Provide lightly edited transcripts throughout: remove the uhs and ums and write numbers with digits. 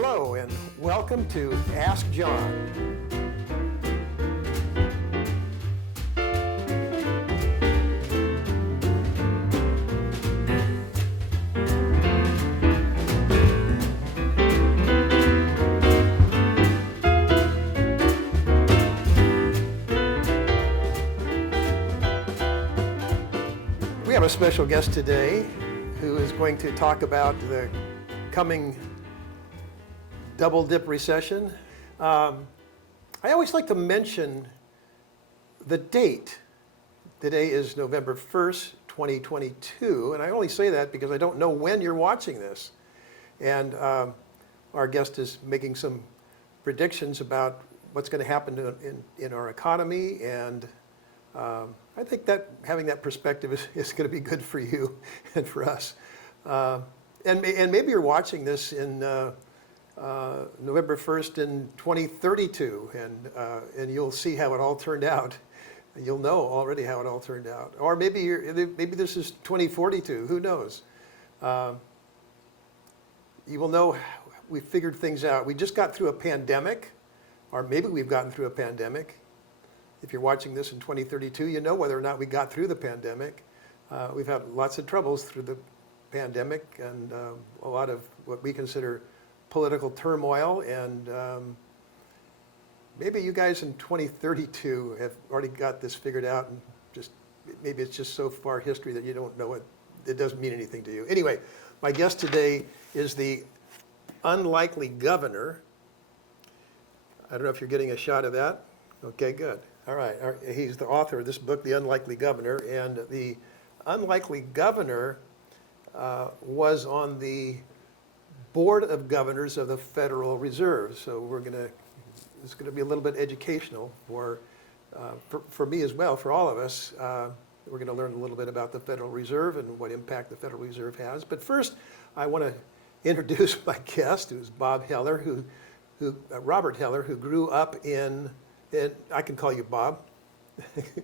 Hello and welcome to Ask John. We have a special guest today who is going to talk about the coming double dip recession. I always like to mention the date. Today is November 1st, 2022, and I only say that because I don't know when you're watching this. And our guest is making some predictions about what's going to happen in our economy, and I think that having that perspective is going to be good for you and for us. And maybe you're watching this in November 1st in 2032, and you'll see how it all turned out. You'll know already how it all turned out. Or maybe this is 2042. Who knows? You will know we figured things out. We just got through a pandemic, or maybe we've gotten through a pandemic. If you're watching this in 2032, you know whether or not we got through the pandemic. We've had lots of troubles through the pandemic and a lot of what we consider political turmoil, and maybe you guys in 2032 have already got this figured out, and just maybe it's just so far history that you don't know it. It doesn't mean anything to you. Anyway, my guest today is the unlikely governor. I don't know if you're getting a shot of that. Okay, good. All right. He's the author of this book, The Unlikely Governor, and the unlikely governor was on the Board of Governors of the Federal Reserve. So it's going to be a little bit educational for me as well, for all of us. We're going to learn a little bit about the Federal Reserve and what impact the Federal Reserve has. But first, I want to introduce my guest, who's Robert Heller, who grew up in I can call you Bob.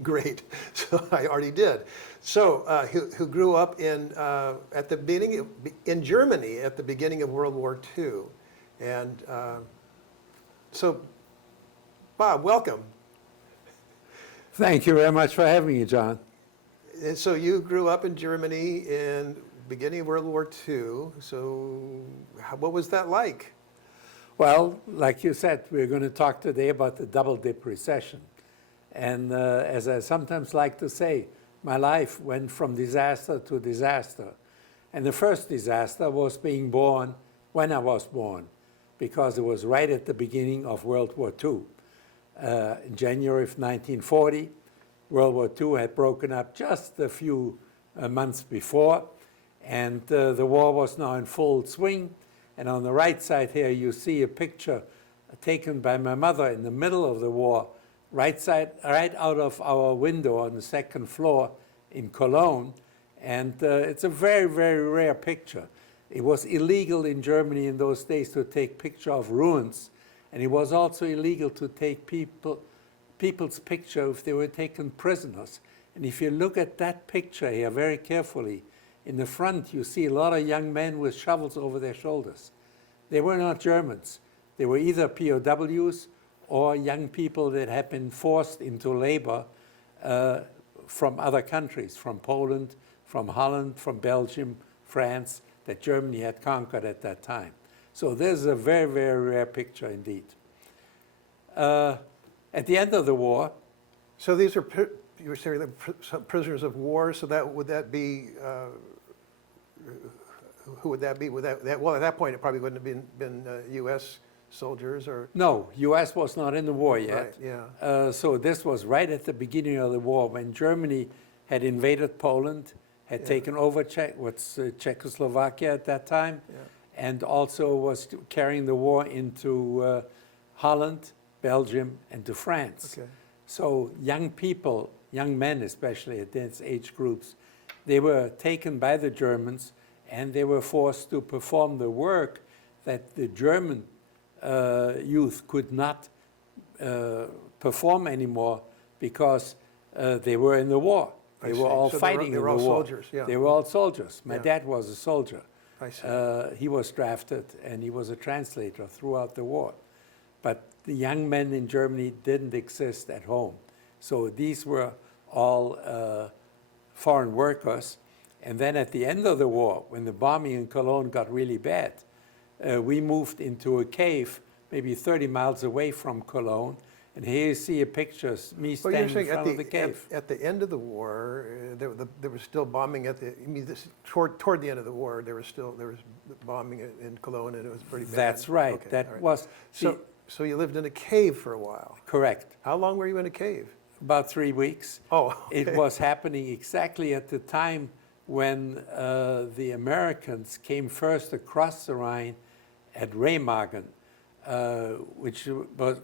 Great. So I already did. So who grew up in Germany at the beginning of World War II, and so Bob, welcome. Thank you very much for having me, John. And so you grew up in Germany in beginning of World War II. So what was that like? Well, like you said, we're going to talk today about the double dip recession. And as I sometimes like to say, my life went from disaster to disaster. And the first disaster was being born when I was born, because it was right at the beginning of World War II. In January of 1940, World War II had broken up just a few months before, and the war was now in full swing. And on the right side here, you see a picture taken by my mother in the middle of the war, right out of our window on the second floor in Cologne. And it's a very, very rare picture. It was illegal in Germany in those days to take picture of ruins. And it was also illegal to take people's picture if they were taken prisoners. And if you look at that picture here very carefully, in the front, you see a lot of young men with shovels over their shoulders. They were not Germans. They were either POWs or young people that had been forced into labor from other countries, from Poland, from Holland, from Belgium, France, that Germany had conquered at that time. So there's a very, very rare picture indeed. At the end of the war. So these are, you were saying, prisoners of war, so would that be, who would that be? Well, at that point, it probably wouldn't have been U.S. soldiers or? No, U.S. was not in the war yet. Right, yeah. So this was right at the beginning of the war, when Germany had invaded Poland, had taken over Czechoslovakia at that time, and also was carrying the war into Holland, Belgium, and to France. Okay. So young people, young men especially at these age groups, they were taken by the Germans, and they were forced to perform the work that the German youth could not perform anymore because they were in the war. They were all fighting in the war. They were all soldiers, yeah. They were all soldiers. My dad was a soldier. I see. He was drafted, and he was a translator throughout the war. But the young men in Germany didn't exist at home. So these were all foreign workers. And then at the end of the war, when the bombing in Cologne got really bad, we moved into a cave maybe 30 miles away from Cologne. And here you see a picture of me Well, you're standing in saying front of the cave. at the end of the war, there was still bombing at the. You mean this toward the end of the war, there was bombing in Cologne, and it was pretty bad. That's right. Okay, That all right. was So you lived in a cave for a while. correct. How long were you in a cave? About 3 weeks. Oh, It okay. was happening exactly at the time when the Americans came first across the Rhine at Remagen, which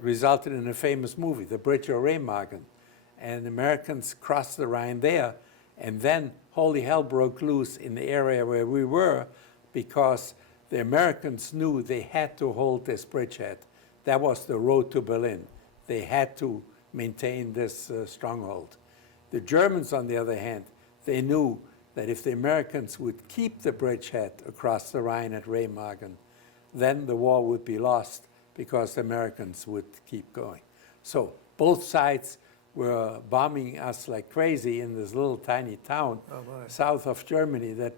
resulted in a famous movie, The Bridge of Remagen. And Americans crossed the Rhine there, and then holy hell broke loose in the area where we were, because the Americans knew they had to hold this bridgehead. That was the road to Berlin. They had to maintain this stronghold. The Germans, on the other hand, they knew that if the Americans would keep the bridgehead across the Rhine at Remagen, then the war would be lost, because the Americans would keep going. So both sides were bombing us like crazy in this little tiny town south of Germany that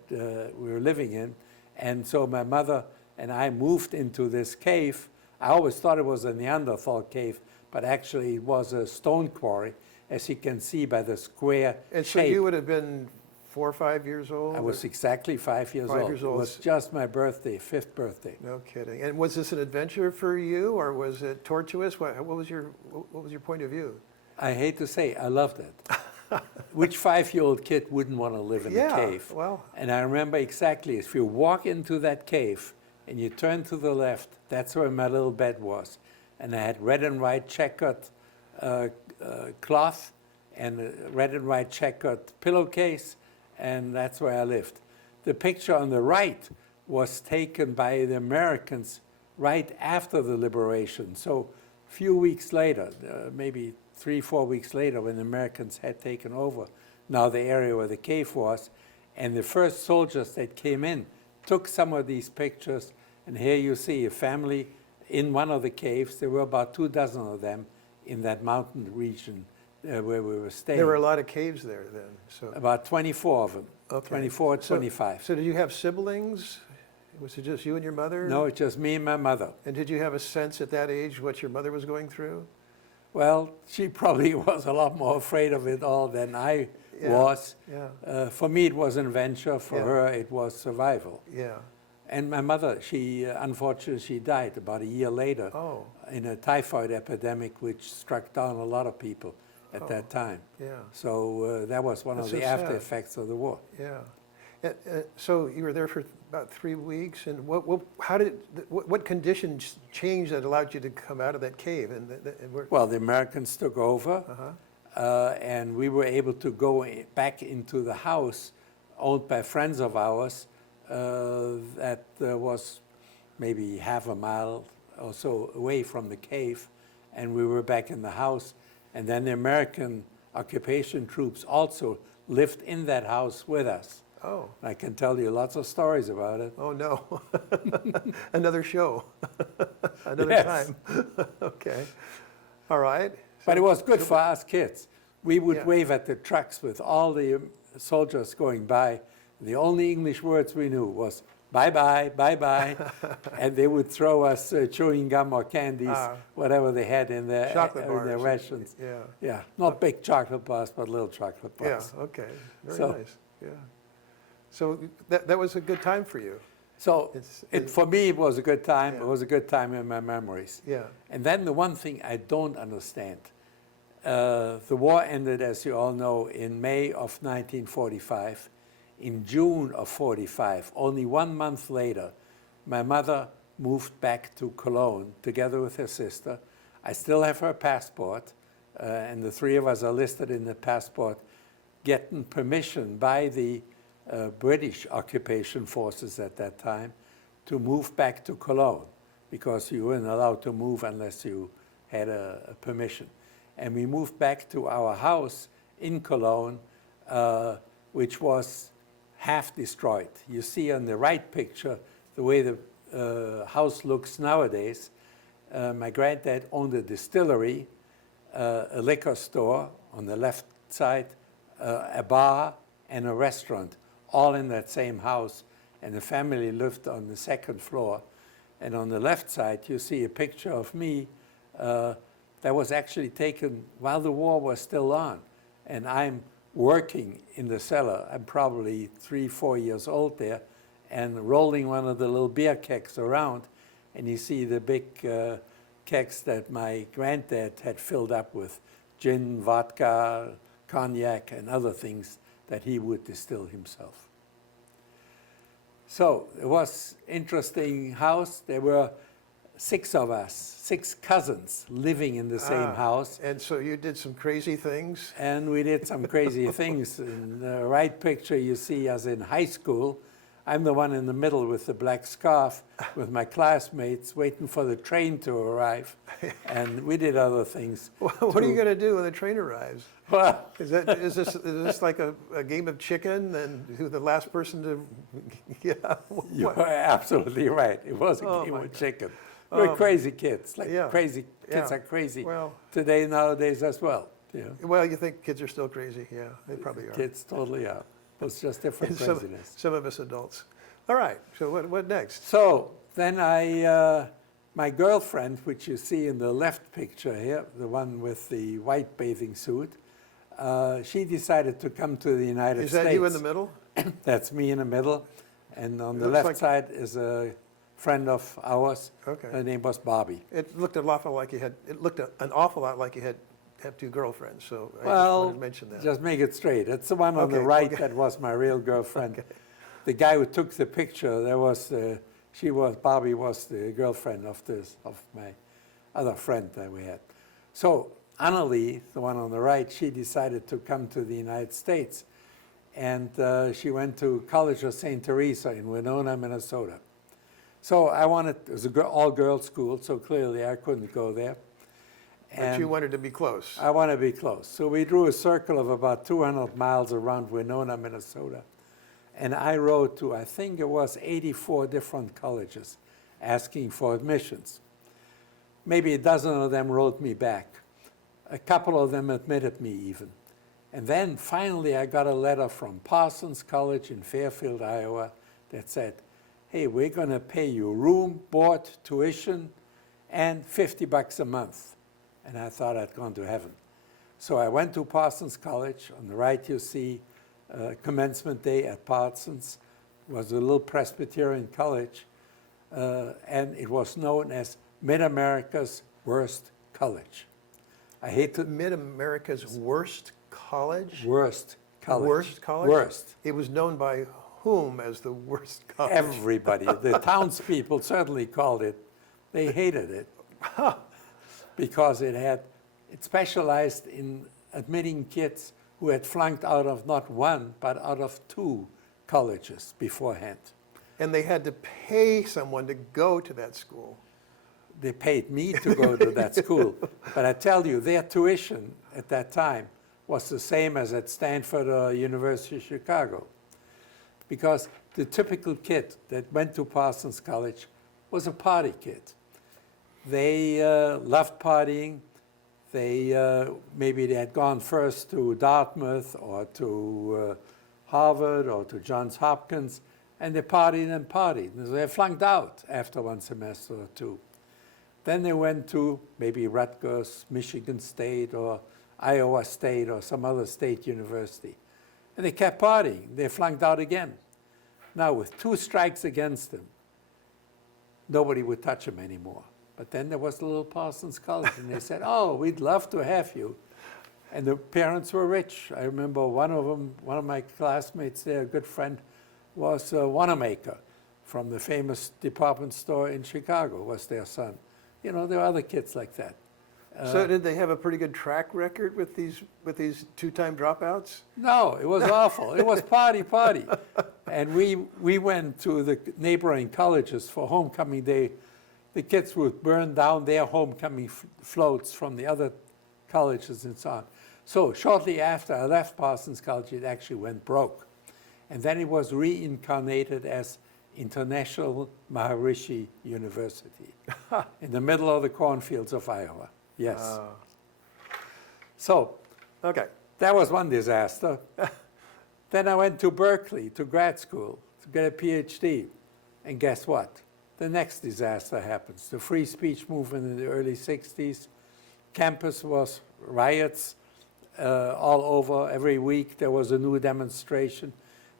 we were living in. And so my mother and I moved into this cave. I always thought it was a Neanderthal cave, but actually it was a stone quarry, as you can see by the square And so shape. you would have been 4 or 5 years old? I was exactly 5 years 5 old. years It old. was just my birthday, 5th birthday. No kidding. And was this an adventure for you, or was it tortuous? What was your point of view? I hate to say, I loved it. Which 5-year-old kid wouldn't want to live in a cave? Well, And I remember exactly, if you walk into that cave and you turn to the left, that's where my little bed was. And I had red and white checkered cloth and a red and white checkered pillowcase, and that's where I lived. The picture on the right was taken by the Americans right after the liberation. So a few weeks later, maybe 3-4 weeks later, when the Americans had taken over now the area where the cave was, and the first soldiers that came in took some of these pictures, and here you see a family in one of the caves. There were about 24 of them in that mountain region where we were staying. there were a lot of caves there then. So About 24 of them, okay. 24, So- 25. So did you have siblings? Was it just you and your mother? No, it's just me and my mother. And did you have a sense at that age what your mother was going through? Well, she probably was a lot more afraid of it all than I Yeah, was. Yeah, For me, it was an adventure. For Yeah. her, it was survival. yeah. And my mother, unfortunately, she died about a year later Oh, in a typhoid epidemic, which struck down a lot of people at that time. yeah, So that was one That's of the so sad. after effects of the war. yeah. So you were there for about 3 weeks, and what conditions changed that allowed you to come out of that cave? Well, the Americans took over, and we were able to go back into the house owned by friends of ours that was maybe half a mile or so away from the cave, and we were back in the house. And then the American occupation troops also lived in that house with us. Oh, I can tell you lots of stories about it. oh no. Another show. Another Yes. time. Okay. All right. But it was good for us kids. We would Yeah. wave at the trucks with all the soldiers going by. The only English words we knew was bye-bye, bye-bye. And they would throw us chewing gum or candies, whatever they had in their, Chocolate in their bars. rations. Yeah. Yeah, not big chocolate bars, but little chocolate Yeah, bars. okay. Very So- nice. Yeah. So that was a good time for you. So It's- for me, it was a good time. Yeah. It was a good time in my memories. Yeah. And then the one thing I don't understand, the war ended, as you all know, in May of 1945. In June of 45, only 1 month later, my mother moved back to Cologne together with her sister. I still have her passport, and the three of us are listed in the passport, getting permission by the British occupation forces at that time to move back to Cologne, because you weren't allowed to move unless you had a permission. And we moved back to our house in Cologne, which was half destroyed. You see on the right picture the way the house looks nowadays. My granddad owned a distillery, a liquor store on the left side, a bar, and a restaurant, all in that same house. And the family lived on the second floor. And on the left side, you see a picture of me that was actually taken while the war was still on. And I'm working in the cellar. I'm probably 3, 4 years old there, and rolling one of the little beer kegs around. And you see the big kegs that my granddad had filled up with gin, vodka, cognac, and other things that he would distill himself. So it was interesting house. There were 6 of us, 6 cousins living in the same house. And so you did some crazy things? And we did some crazy things. In the right picture you see us in high school. I'm the one in the middle with the black scarf with my classmates waiting for the train to arrive. And we did other things. What are you going to do when the train arrives? Well, Is this like a game of chicken and who the last person to get out? you are absolutely right. It was a game of chicken. We're crazy kids. Crazy kids are crazy today, nowadays as well. You know? Well, you think kids are still crazy? Yeah, they probably are. Kids totally are. It's just different craziness. Some of us adults. All right, so what next? So then my girlfriend, which you see in the left picture here, the one with the white bathing suit, she decided to come to the United States. Is that you in the middle? That's me in the middle. And on the left side is a friend of ours. Okay. Her name was Bobby. It looked an awful lot like you had have 2 girlfriends, so I just Well, wanted to mention that. just make it straight. It's the one on the Okay, right okay. that was my real girlfriend. The guy who took the picture, Bobby was the girlfriend of my other friend that we had. So Annalie, the one on the right, she decided to come to the United States. And she went to College of St. Teresa in Winona, Minnesota. So it was an all-girls school, so clearly I couldn't go there. But you wanted to be close. I want to be close. So we drew a circle of about 200 miles around Winona, Minnesota. And I wrote to, I think it was 84 different colleges asking for admissions. Maybe a dozen of them wrote me back. A couple of them admitted me even. And then finally I got a letter from Parsons College in Fairfield, Iowa that said, hey, we're going to pay you room, board, tuition, and $50 a month. And I thought I'd gone to heaven. So I went to Parsons College. On the right you see commencement day at Parsons. It was a little Presbyterian college. And it was known as Mid-America's worst college. I hate to... Mid-America's worst college? Worst college. Worst college? Worst. It was known by whom as the worst college? Everybody. The townspeople certainly called it. They hated it. Because it specialized in admitting kids who had flunked out of not 1, but out of 2 colleges beforehand. And they had to pay someone to go to that school. They paid me to go to that school. But I tell you, their tuition at that time was the same as at Stanford or University of Chicago. Because the typical kid that went to Parsons College was a party kid. They loved partying. Maybe they had gone first to Dartmouth or to Harvard or to Johns Hopkins, and they partied and partied. So they flunked out after 1 semester or 2. Then they went to maybe Rutgers, Michigan State, or Iowa State, or some other state university. And they kept partying. They flunked out again. Now, with 2 strikes against them, nobody would touch them anymore. But then there was the little Parsons College, and they said, oh, we'd love to have you. And the parents were rich. I remember one of my classmates there, a good friend, was a Wanamaker from the famous department store in Chicago, was their son. You know, there are other kids like that. So did they have a pretty good track record with these 2-time dropouts? No, it was awful. It was party. And we went to the neighboring colleges for homecoming day. The kids would burn down their homecoming floats from the other colleges and so on. So shortly after I left Parsons College, it actually went broke. And then it was reincarnated as International Maharishi University in the middle of the cornfields of Iowa. Yes. So Okay. that was one disaster. Then I went to Berkeley, to grad school, to get a PhD. And guess what? The next disaster happens. The free speech movement in the early 60s. Campus was riots all over. Every week there was a new demonstration.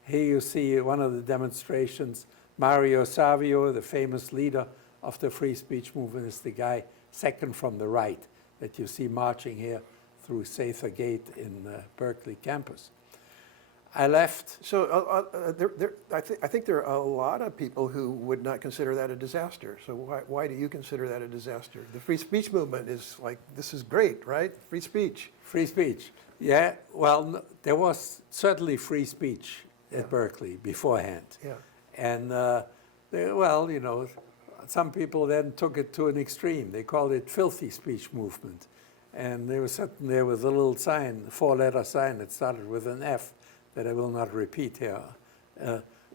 Here you see one of the demonstrations. Mario Savio, the famous leader of the free speech movement, is the guy second from the right that you see marching here through Sather Gate in Berkeley campus. I left. So I think there are a lot of people who would not consider that a disaster. So why do you consider that a disaster? The free speech movement is like, this is great, right? Free speech. Free speech. Yeah, well, there was certainly free speech at Berkeley beforehand. Yeah. And, well, you know, some people then took it to an extreme. They called it filthy speech movement. And they were sitting there with a little sign, a four-letter sign that started with an F that I will not repeat here.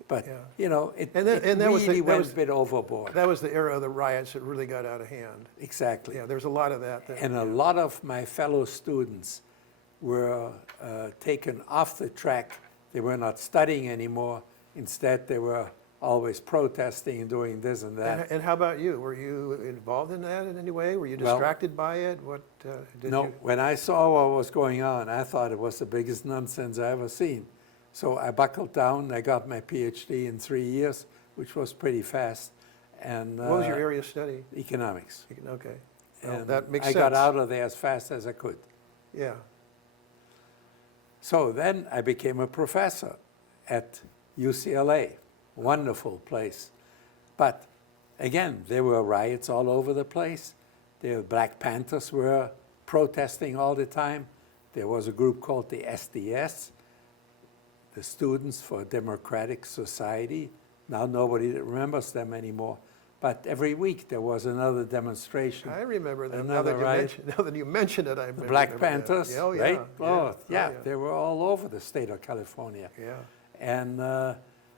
But, you know, it really went a bit overboard. That was the era of the riots that really got out of hand. Exactly. Yeah, there's a lot of that. And a lot of my fellow students were taken off the track. They were not studying anymore. Instead, they were always protesting and doing this and that. And how about you? Were you involved in that in any way? Were you distracted by it? What did No, you? when I saw what was going on, I thought it was the biggest nonsense I ever seen. So I buckled down. I got my PhD in 3 years, which was pretty fast. And What was your area of study? economics. Okay. Well, And that makes I sense. got out of there as fast as I could. Yeah. So then I became a professor at UCLA. Wonderful place. But again, there were riots all over the place. The Black Panthers were protesting all the time. There was a group called the SDS, the Students for Democratic Society. Now nobody remembers them anymore. But every week there was another demonstration. I remember them. Another riot. Now that you mention it, I remember The Black that. Panthers, Oh, yeah, right? yeah, Oh, yeah. they were all over the state of California. Yeah. And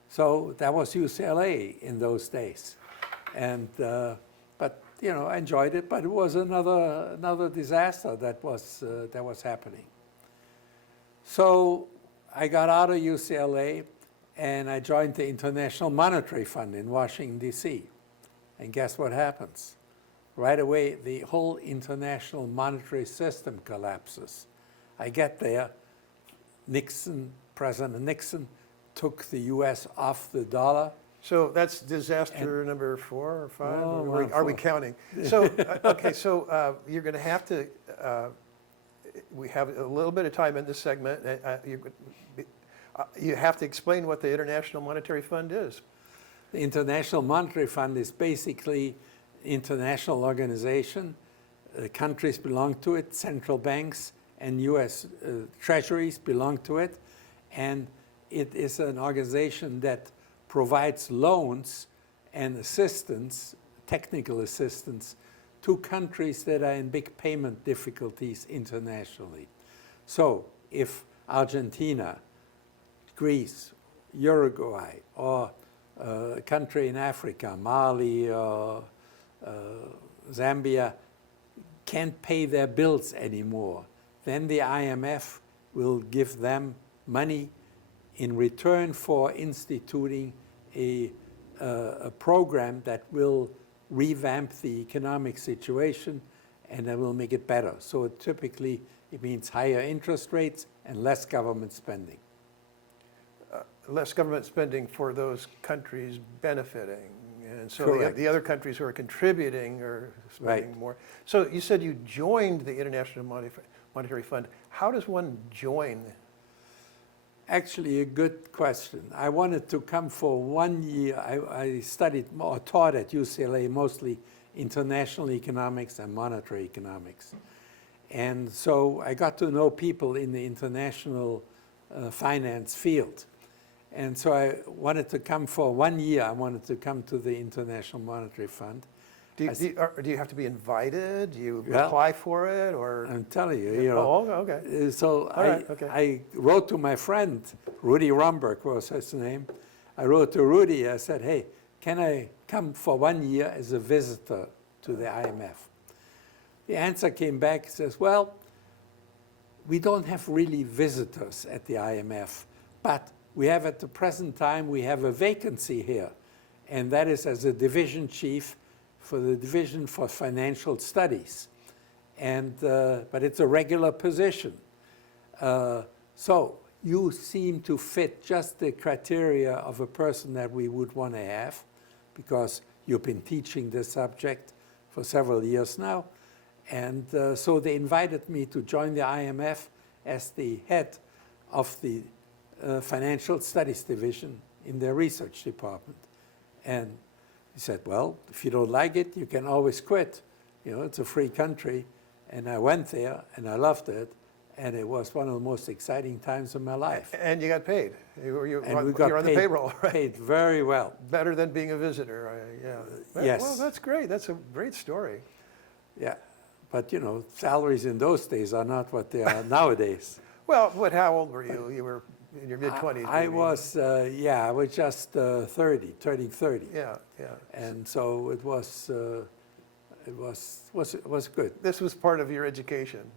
so that was UCLA in those days. And, but, you know, I enjoyed it, but it was another disaster that was happening. So I got out of UCLA and I joined the International Monetary Fund in Washington, D.C. And guess what happens? Right away, the whole international monetary system collapses. I get there, President Nixon took the U.S. off the dollar. So that's disaster number 4 or 5? Oh, Or are we four. counting? So, okay, so you're going to have to, we have a little bit of time in this segment. You have to explain what the International Monetary Fund is. The International Monetary Fund is basically an international organization. Countries belong to it, central banks and U.S. treasuries belong to it. And it is an organization that provides loans and assistance, technical assistance, to countries that are in big payment difficulties internationally. So if Argentina, Greece, Uruguay, or a country in Africa, Mali or Zambia, can't pay their bills anymore, then the IMF will give them money in return for instituting a program that will revamp the economic situation and that will make it better. So typically it means higher interest rates and less government spending. Less government spending for those countries benefiting. And so the other countries who are contributing are spending more. So you said you joined the International Monetary Fund. How does one join? Actually, a good question. I wanted to come for 1 year. I studied or taught at UCLA mostly international economics and monetary economics. And so I got to know people in the international finance field. And so I wanted to come for 1 year. I wanted to come to the International Monetary Fund. Do you have to be invited? Do you Well, apply for it, or? I'm telling you, you know. Oh, okay. So right, okay. I wrote to my friend, Rudy Romberg was his name. I wrote to Rudy, I said, hey, can I come for 1 year as a visitor to the IMF? The answer came back, says, well, we don't have really visitors at the IMF, but we have at the present time, we have a vacancy here, and that is as a division chief for the Division for Financial Studies. And, but it's a regular position. So you seem to fit just the criteria of a person that we would want to have, because you've been teaching this subject for several years now. And so they invited me to join the IMF as the head of the Financial Studies Division in their research department. And he said, well, if you don't like it, you can always quit. You know, it's a free country. And I went there, and I loved it. And it was one of the most exciting times of my life. And you got paid. You're on the payroll, right? Paid very well. Better than being a visitor, yeah. Yes. Well, that's great. That's a great story. Yeah. But, you know, salaries in those days are not what they are nowadays. Well, how old were you? You were in your mid-20s. I was, I was just 30, turning 30. Yeah. And so it was good. This was part of your education.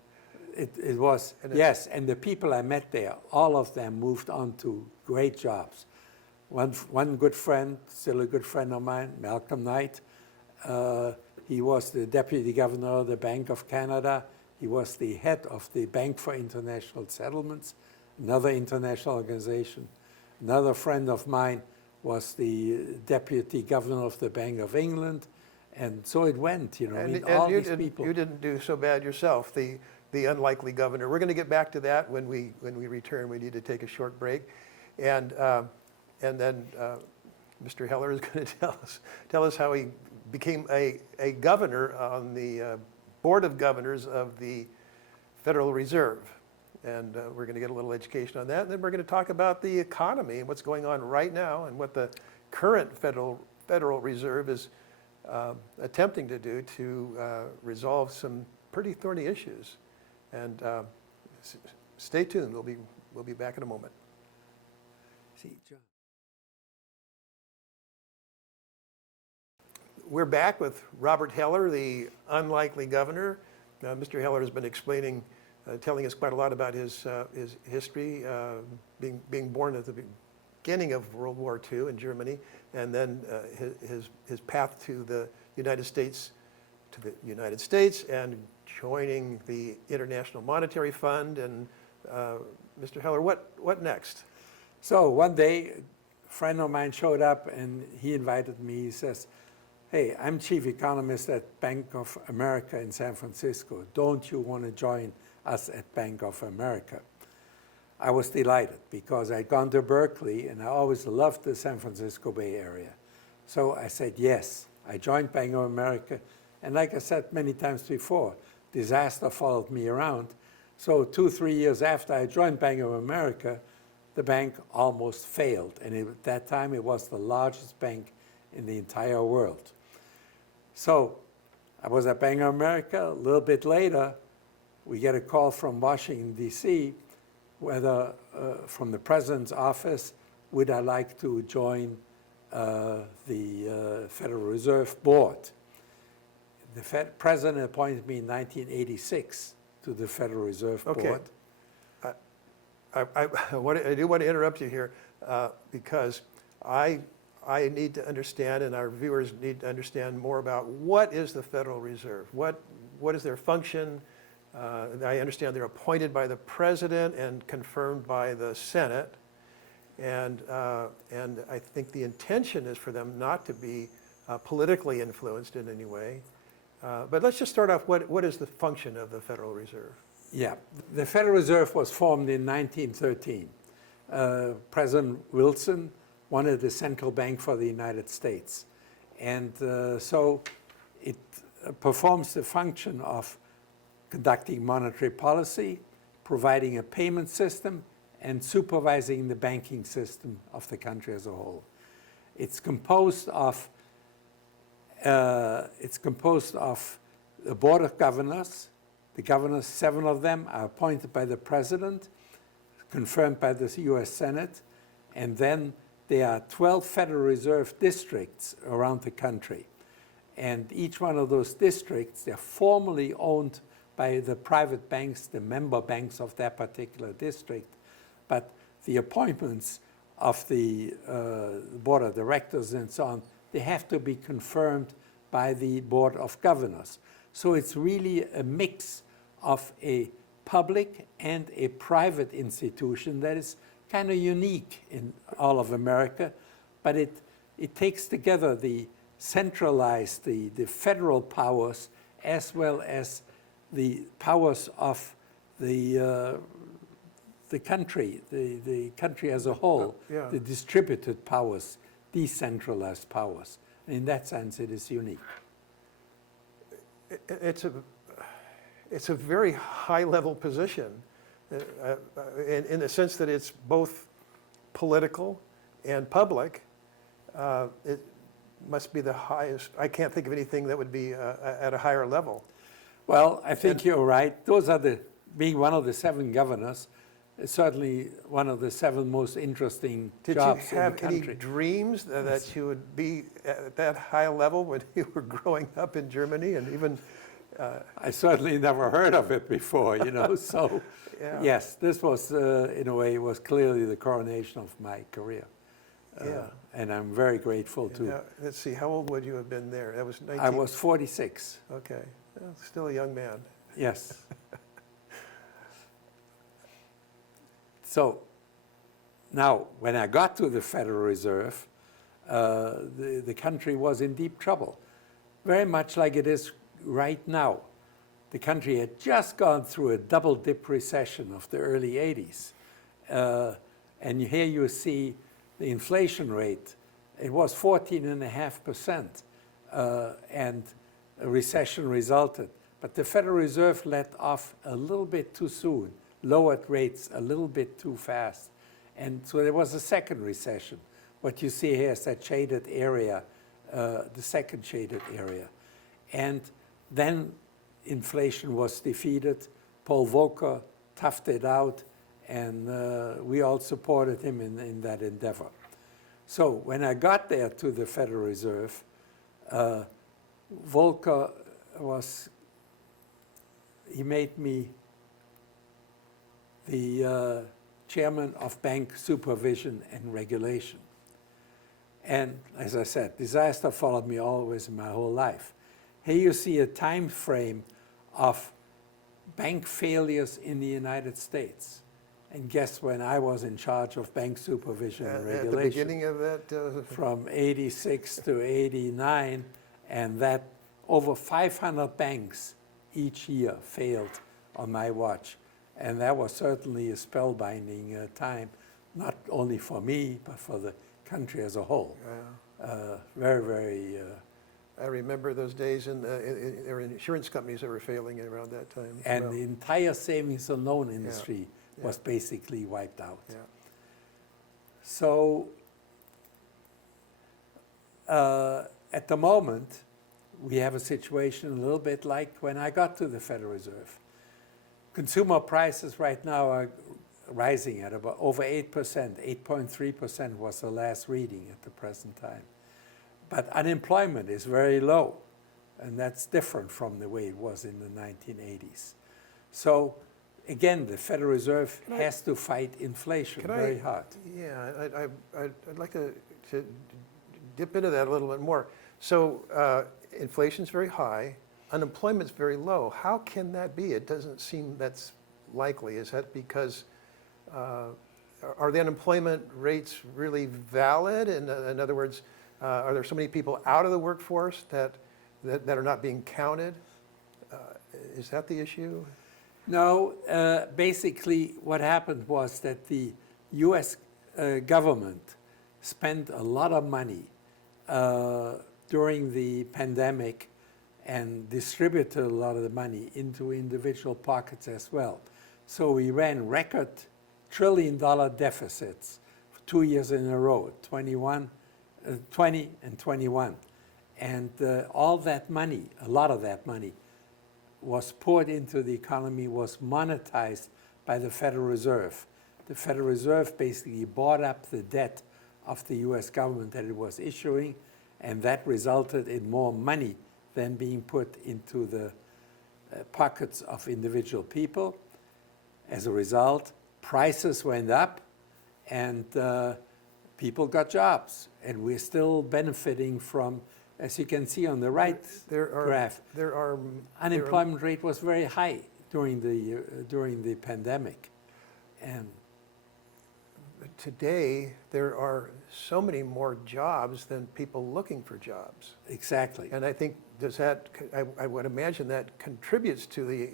It was, yes, and the people I met there, all of them moved on to great jobs. One good friend, still a good friend of mine, Malcolm Knight, he was the deputy governor of the Bank of Canada. He was the head of the Bank for International Settlements, another international organization. Another friend of mine was the deputy governor of the Bank of England. And so it went, you know, all these people. You didn't do so bad yourself, the unlikely governor. We're going to get back to that when we return. We need to take a short break. And then Mr. Heller is going to tell us how he became a governor on the Board of Governors of the Federal Reserve. And we're going to get a little education on that. And then we're going to talk about the economy and what's going on right now and what the current Federal Reserve is attempting to do to resolve some pretty thorny issues. And stay tuned. We'll be back in a moment. See, John. We're back with Robert Heller, the unlikely governor. Mr. Heller has been explaining, telling us quite a lot about his history, being born at the beginning of World War II in Germany, and then his path to the United States, and joining the International Monetary Fund. And Mr. Heller, what next? So one day, a friend of mine showed up and he invited me. He says, hey, I'm chief economist at Bank of America in San Francisco. Don't you want to join us at Bank of America? I was delighted because I'd gone to Berkeley and I always loved the San Francisco Bay Area. So I said yes. I joined Bank of America. And like I said many times before, disaster followed me around. So 2-3 years after I joined Bank of America, the bank almost failed. And at that time, it was the largest bank in the entire world. So I was at Bank of America. A little bit later, we get a call from Washington, D.C., whether from the president's office, would I like to join the Federal Reserve Board. The president appointed me in 1986 to the Federal Reserve Board. I do want to interrupt you here because I need to understand, and our viewers need to understand more about what is the Federal Reserve? What is their function? I understand they're appointed by the president and confirmed by the Senate. And I think the intention is for them not to be politically influenced in any way. But let's just start off, what is the function of the Federal Reserve? Yeah, the Federal Reserve was formed in 1913. President Wilson wanted a central bank for the United States. And so it performs the function of conducting monetary policy, providing a payment system, and supervising the banking system of the country as a whole. It's composed of It's composed of a board of governors. The governors, 7 of them, are appointed by the president, confirmed by the US Senate, and then there are 12 Federal Reserve districts around the country. And each one of those districts, they're formally owned by the private banks, the member banks of that particular district. But the appointments of the board of directors and so on, they have to be confirmed by the board of governors. So it's really a mix of a public and a private institution that is kind of unique in all of America, but it takes together the centralized, the federal powers, as well as the powers of the country, the country as a whole, Yeah. the distributed powers, decentralized powers. In that sense, it is unique. It's a very high-level position in the sense that it's both political and public. It must be the highest. I can't think of anything that would be at a higher level. Well, I think you're right. Those are being one of the 7 governors, is certainly one of the 7 most interesting jobs in the country. Did you have any dreams that you would be at that high level when you were growing up in Germany, and even? I certainly never heard of it before, so Yeah. yes, this was, in a way, was clearly the coronation of my career. Yeah. And I'm very grateful to. Now, let's see, how old would you have been there? That was 19? I was 46. Okay, well, still a young man. Yes. So now, when I got to the Federal Reserve, the country was in deep trouble, very much like it is right now. The country had just gone through a double-dip recession of the early 80s. And here you see the inflation rate. It was 14.5%, and a recession resulted. But the Federal Reserve let off a little bit too soon, lowered rates a little bit too fast. And so there was a second recession. What you see here is that shaded area, the second shaded area. And then inflation was defeated. Paul Volcker toughed it out, and we all supported him in that endeavor. So when I got there to the Federal Reserve, Volcker he made me the chairman of bank supervision and regulation. And as I said, disaster followed me always in my whole life. Here you see a time frame of bank failures in the United States. And guess when I was in charge of bank supervision and regulation? At the beginning of that? From 86 to 89, and that over 500 banks each year failed on my watch. And that was certainly a spellbinding time, not only for me, but for the country as a whole. Very, very... I remember those days, and there were insurance companies that were failing around that time. And the entire savings and loan industry was basically wiped out. Yeah. So at the moment, we have a situation a little bit like when I got to the Federal Reserve. Consumer prices right now are rising at about over 8%. 8.3% was the last reading at the present time. But unemployment is very low, and that's different from the way it was in the 1980s. So again, the Federal Reserve has to fight inflation very hard. Yeah, I'd like to dip into that a little bit more. So inflation's very high, unemployment's very low. How can that be? It doesn't seem that's likely. Is that because, are the unemployment rates really valid? In other words, are there so many people out of the workforce that are not being counted? Is that the issue? No, basically what happened was that the US government spent a lot of money during the pandemic and distributed a lot of the money into individual pockets as well. So we ran record trillion-dollar deficits for 2 years in a row, 20 and 21. And all that money, a lot of that money, was poured into the economy, was monetized by the Federal Reserve. The Federal Reserve basically bought up the debt of the US government that it was issuing, and that resulted in more money than being put into the pockets of individual people. As a result, prices went up, and people got jobs. And we're still benefiting from, as you can see on the right graph, unemployment rate was very high during the pandemic. And today, there are so many more jobs than people looking for jobs. exactly. And I think I would imagine that contributes to the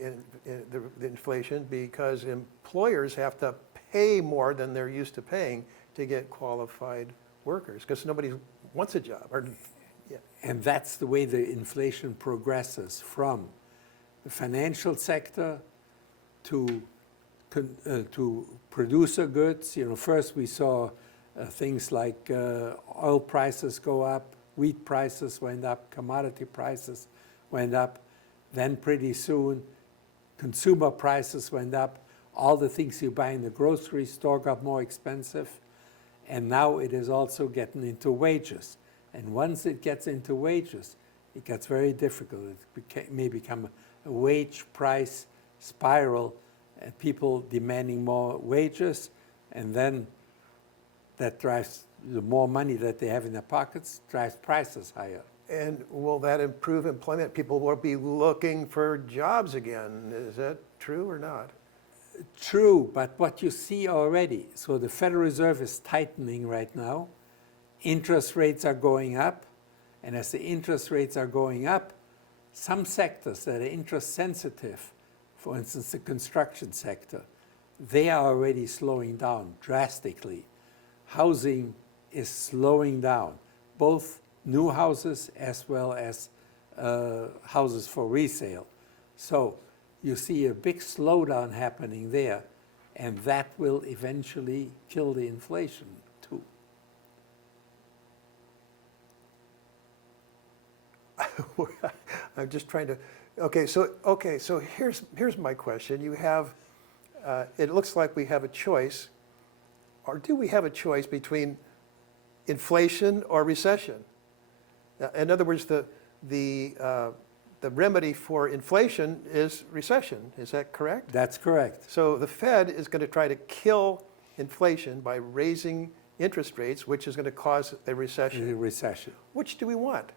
inflation, because employers have to pay more than they're used to paying to get qualified workers, because nobody wants a job. And that's the way the inflation progresses from the financial sector to producer goods. You know, first we saw things like oil prices go up, wheat prices went up, commodity prices went up. Then pretty soon, consumer prices went up. All the things you buy in the grocery store got more expensive. And now it is also getting into wages. And once it gets into wages, it gets very difficult. It may become a wage price spiral, and people demanding more wages, and then that drives the more money that they have in their pockets, drives prices higher. And will that improve employment? People will be looking for jobs again. Is that true or not? True, but what you see already, so the Federal Reserve is tightening right now. Interest rates are going up, and as the interest rates are going up, some sectors that are interest sensitive, for instance, the construction sector, they are already slowing down drastically. Housing is slowing down, both new houses as well as houses for resale. So you see a big slowdown happening there, and that will eventually kill the inflation too. I'm just trying to, okay, so here's my question. You have, it looks like we have a choice, or do we have a choice between inflation or recession? In other words, the remedy for inflation is recession. Is that correct? That's correct. So the Fed is going to try to kill inflation by raising interest rates, which is going to cause a recession. A recession. Which do we want?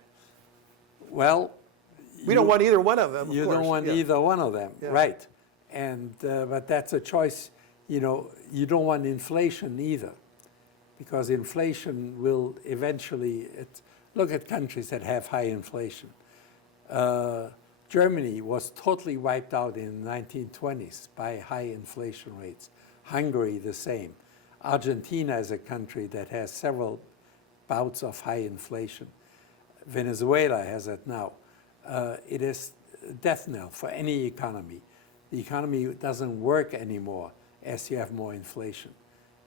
Well, We don't want either one of them, of you course. don't want Yeah. either one of them, Yeah. right? And but that's a choice. You know, you don't want inflation either, because inflation will eventually. Look at countries that have high inflation. Germany was totally wiped out in the 1920s by high inflation rates. Hungary, the same. Argentina is a country that has several bouts of high inflation. Venezuela has it now. It is a death knell for any economy. The economy doesn't work anymore as you have more inflation.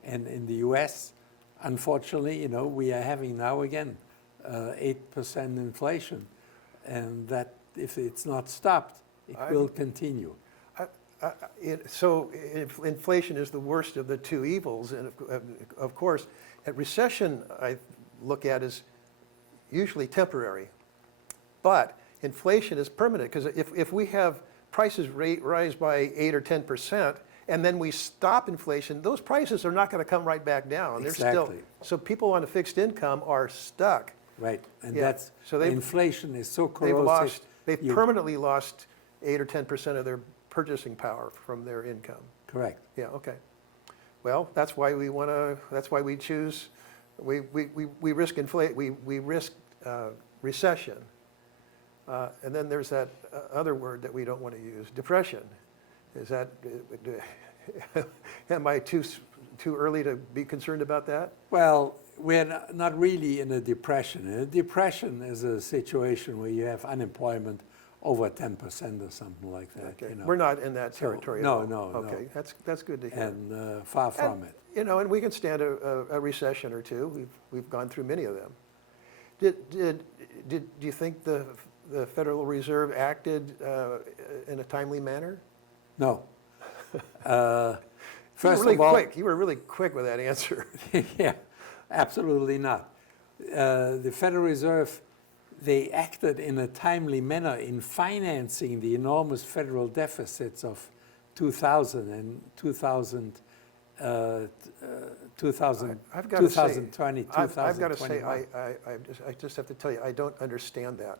And in the US, unfortunately, you know, we are having now again 8% inflation. And that, if it's not stopped, it will continue. So inflation is the worst of the two evils. And of course, a recession I look at as usually temporary. But inflation is permanent, because if we have prices rise by 8 or 10%, and then we stop inflation, those prices are not going to come right back down. They're Exactly. So people on a fixed income are stuck. Right, and Yeah. that's, So inflation is so corrosive. They've permanently lost 8 or 10% of their purchasing power from their income. Correct. Yeah, okay. Well, that's why we want to, that's why we choose, we risk we risk recession. And then there's that other word that we don't want to use, depression. Is that, am I too early to be concerned about that? Well, we're not really in a depression. A depression is a situation where you have unemployment over 10% or something like that. Okay. You know. We're not in that So, territory no, at all. no, no. Okay, that's good to hear. And far from it. You know, and we can stand a recession or two. We've gone through many of them. Do you think the Federal Reserve acted in a timely manner? No. You were First really of all, quick. You were really quick with that answer. yeah, absolutely not. The Federal Reserve, they acted in a timely manner in financing the enormous federal deficits of 2000 and 2020, I've got to say, 2021. I've got to say, I just have to tell you, I don't understand that.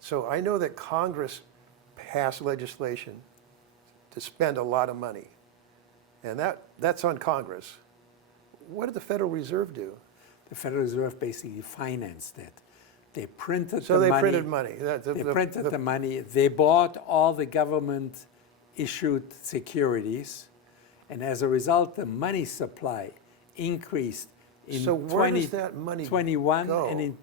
So I know that Congress passed legislation to spend a lot of money, and that's on Congress. What did the Federal Reserve do? The Federal Reserve basically financed it. They printed So the they money. printed money. They printed the money. They bought all the government-issued securities, and as a result, the money supply increased in So where does that money 21 go? and in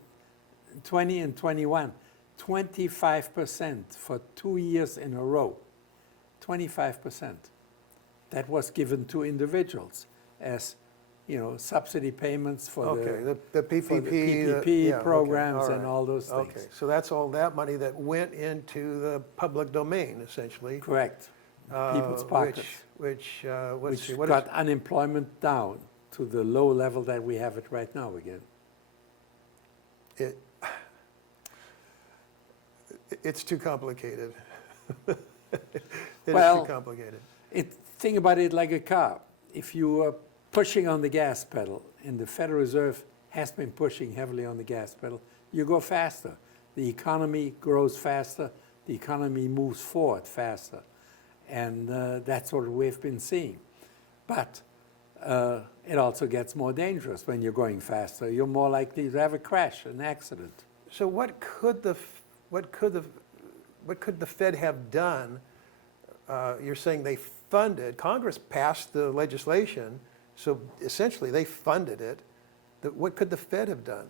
20 and 21, 25% for 2 years in a row. 25%. That was given to individuals as, subsidy payments for Okay, the for PPP, the PPP yeah, okay, programs all and right. all those things. Okay, so that's all that money that went into the public domain, essentially. Correct. People's pockets. Which Which got unemployment down to the low level that we have it right now again. It's too complicated. Well, too complicated. Think about it like a car. If you are pushing on the gas pedal, and the Federal Reserve has been pushing heavily on the gas pedal, you go faster. The economy grows faster. The economy moves forward faster. And that's what we've been seeing. But it also gets more dangerous when you're going faster. You're more likely to have a crash, an accident. So what could the Fed have done? You're saying they funded. Congress passed the legislation, so essentially they funded it. What could the Fed have done?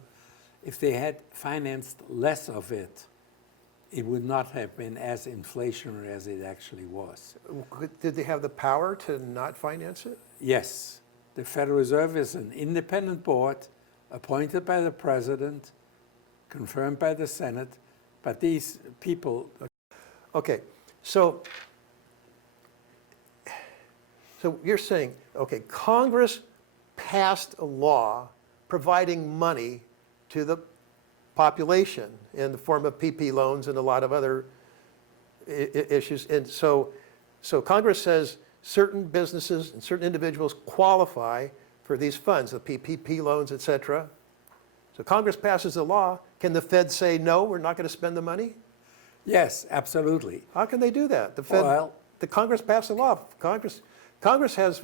If they had financed less of it, it would not have been as inflationary as it actually was. Did they have the power to not finance it? Yes. The Federal Reserve is an independent board appointed by the president, confirmed by the Senate, but these people... Okay, so you're saying, okay, Congress passed a law providing money to the population in the form of PP loans and a lot of other issues. And so Congress says certain businesses and certain individuals qualify for these funds, the PPP loans, et cetera. So Congress passes a law. Can the Fed say, no, we're not going to spend the money? Yes, absolutely. How can they do that? The Fed, the Congress passed a law. Congress has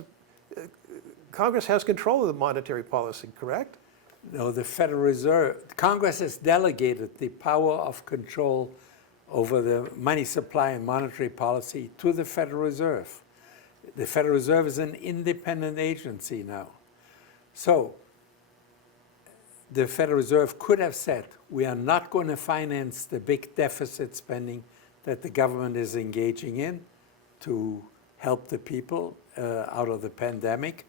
control of the monetary policy, correct? No, the Federal Reserve, Congress has delegated the power of control over the money supply and monetary policy to the Federal Reserve. The Federal Reserve is an independent agency now. So the Federal Reserve could have said, we are not going to finance the big deficit spending that the government is engaging in to help the people out of the pandemic.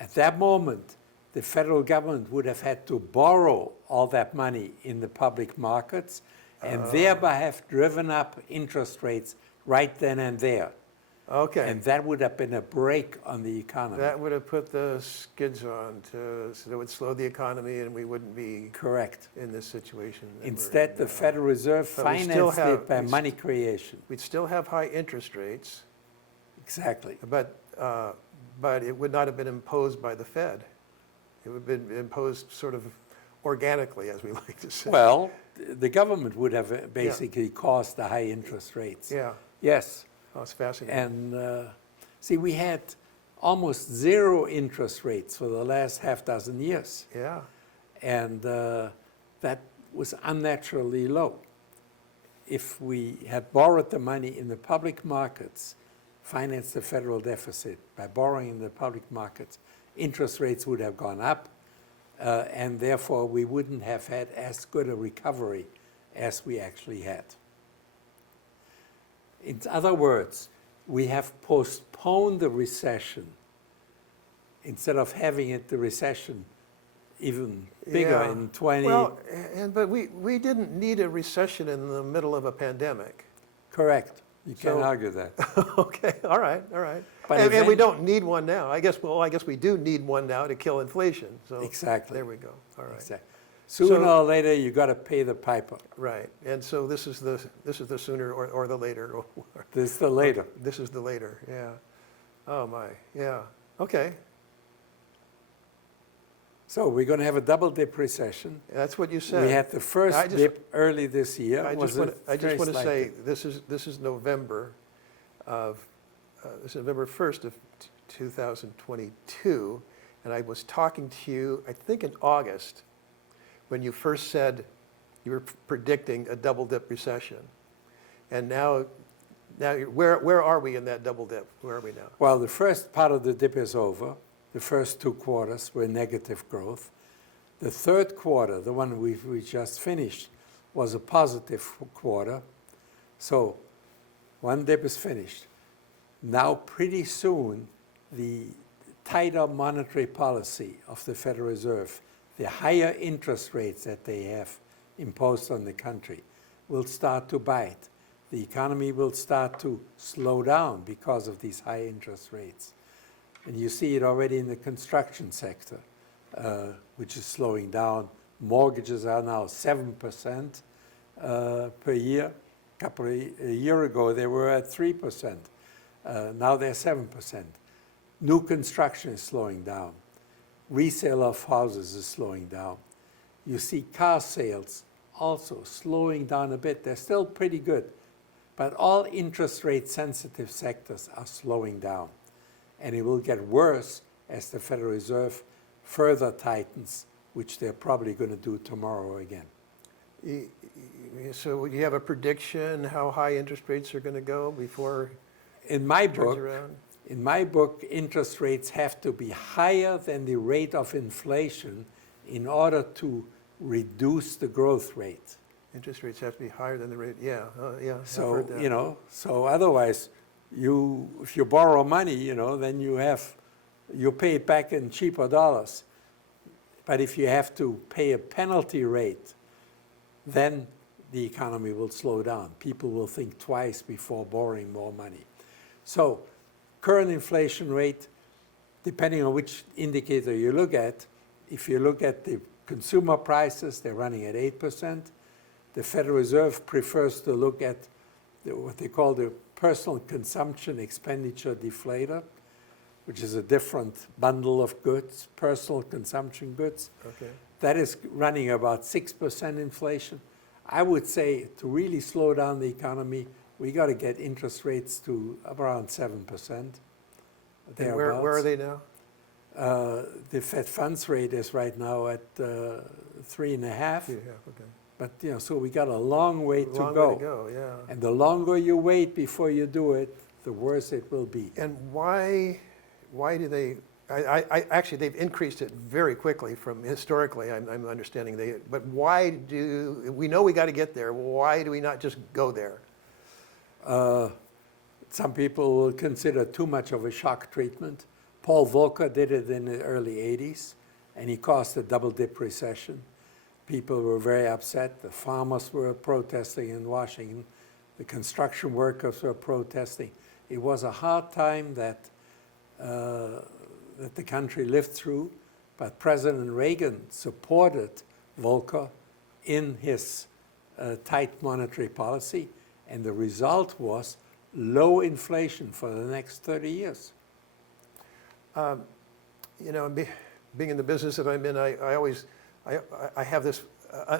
At that moment, the federal government would have had to borrow all that money in the public markets and thereby have driven up interest rates right then and there. Okay. And that would have been a brake on the economy. That would have put the skids on, so that would slow the economy and we wouldn't be correct in this situation. Instead, the Federal Reserve financed it by money creation. We'd still have high interest rates. Exactly. But it would not have been imposed by the Fed. It would have been imposed sort of organically, as we like to say. Well, the government would have basically caused the high interest rates. Yeah. Yes. Oh, it's fascinating. And see, we had almost zero interest rates for the last half dozen years. Yeah. And that was unnaturally low. If we had borrowed the money in the public markets, financed the federal deficit by borrowing in the public markets, interest rates would have gone up, and therefore we wouldn't have had as good a recovery as we actually had. In other words, we have postponed the recession. Instead of having it, the recession even bigger Yeah. in 20. Well, but we didn't need a recession in the middle of a pandemic. Correct. You can't So- argue that. Okay, all right, all right. But And we event- don't need one now. I guess we do need one now to kill inflation. So Exactly. there we go. All right. Exactly. Sooner So- or later, you got to pay the piper. Right. And so this is the sooner or the later. This is the later. This is the later. Yeah. Oh my. Yeah. Okay. So we're going to have a double dip recession. That's what you said. We had the first I just- dip early this year. I Was just want a very to slight say dip. this is November of this is November 1st of 2022, and I was talking to you I think in August when you first said you were predicting a double dip recession, and now where are we in that double dip? Where are we now? Well, the first part of the dip is over. The first 2 quarters were negative growth. The third quarter, the one we just finished, was a positive quarter. So one dip is finished. Now, pretty soon, the tighter monetary policy of the Federal Reserve, the higher interest rates that they have imposed on the country, will start to bite. The economy will start to slow down because of these high interest rates. And you see it already in the construction sector, which is slowing down. Mortgages are now 7% per year. A year ago, they were at 3%. Now they're 7%. New construction is slowing down. Resale of houses is slowing down. You see car sales also slowing down a bit. They're still pretty good. But all interest rate sensitive sectors are slowing down. And it will get worse as the Federal Reserve further tightens, which they're probably going to do tomorrow again. So you have a prediction how high interest rates are going to go before In my it turns book, around? interest rates have to be higher than the rate of inflation in order to reduce the growth rate. Interest rates have to be higher than the rate. Yeah, yeah. I've So, heard that. you know, so otherwise, if you borrow money, you know, then you pay it back in cheaper dollars. But if you have to pay a penalty rate, then the economy will slow down. People will think twice before borrowing more money. So current inflation rate, depending on which indicator you look at, if you look at the consumer prices, they're running at 8%. The Federal Reserve prefers to look at what they call the personal consumption expenditure deflator, which is a different bundle of goods, personal consumption goods. Okay. That is running about 6% inflation. I would say to really slow down the economy, we got to get interest rates to around 7%. And where are they now? The Fed funds rate is right now at 3.5. Yeah, okay. But you know, so we got a long way to Long go. way to go, yeah. And the longer you wait before you do it, the worse it will be. And why do they? Actually, they've increased it very quickly from historically. I'm understanding but why do we know we got to get there? Why do we not just go there? Some people will consider too much of a shock treatment. Paul Volcker did it in the early 80s, and he caused a double dip recession. People were very upset. The farmers were protesting in Washington. The construction workers were protesting. It was a hard time that the country lived through, but President Reagan supported Volcker in his tight monetary policy, and the result was low inflation for the next 30 years. You know, being in the business that I'm in, I have this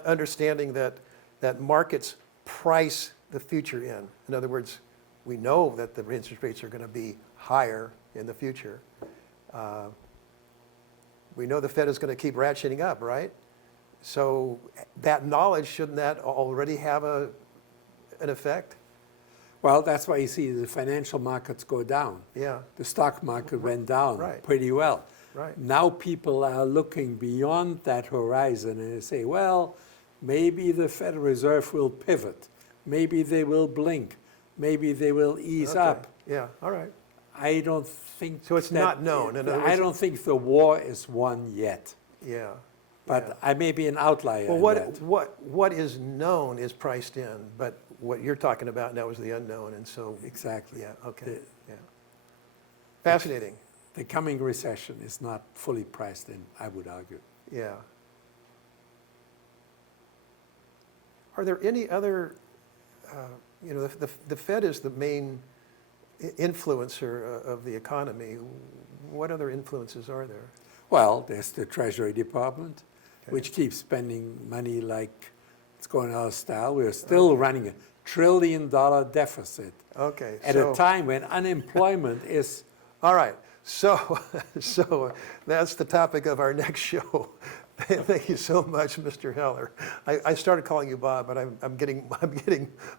understanding that markets price the future in. In other words, we know that the interest rates are going to be higher in the future. We know the Fed is going to keep ratcheting up, right? So that knowledge, shouldn't that already have an effect? Well, that's why you see the financial markets go down. Yeah, The stock market went down Right. pretty well. right. Now people are looking beyond that horizon and they say, well, maybe the Federal Reserve will pivot. Maybe they will blink. Maybe they will ease Okay. up. Yeah, all right. I don't think So it's not known. In other I words- don't think the war is won yet. Yeah. But I may be an outlier Well, in that. what is known is priced in, but what you're talking about now is the unknown, and so, Exactly. yeah, okay, The- yeah. Fascinating, The coming recession is not fully priced in, I would argue. yeah. Are there any other, you know, the Fed is the main influencer of the economy. What other influences are there? Well, there's the Treasury Department, Okay. which keeps spending money like it's going out of style. We're still running $1 trillion deficit Okay, at a time when unemployment is. all right, so, so that's the topic of our next show. Thank you so much, Mr. Heller. I started calling you Bob, but I'm getting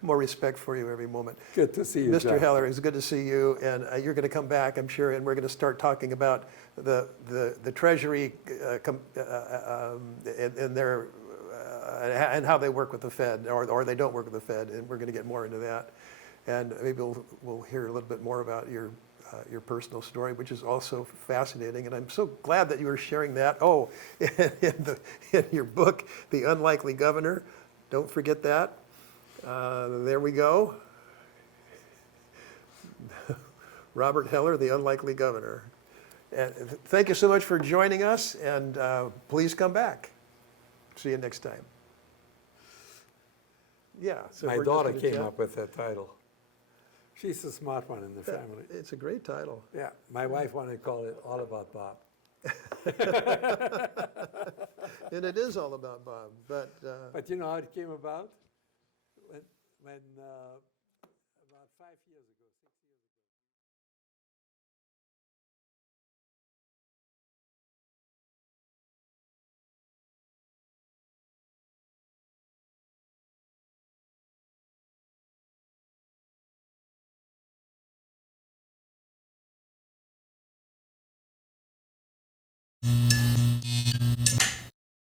more respect for you every moment. Good to see you, Mr. John. Heller, it's good to see you, and you're going to come back, I'm sure, and we're going to start talking about the Treasury and their and how they work with the Fed, or they don't work with the Fed, and we're going to get more into that, and maybe we'll hear a little bit more about your personal story, which is also fascinating, and I'm so glad that you were sharing that. Oh, in your book, The Unlikely Governor, don't forget that. There we go. Robert Heller, The Unlikely Governor. And thank you so much for joining us, and please come back. See you next time. Yeah. So My we're just daughter gonna came chat. up with that title. She's the smart one in the family. It's a great title. Yeah, my wife wanted to call it All About Bob. And it is all about Bob, but But you know how it came about? When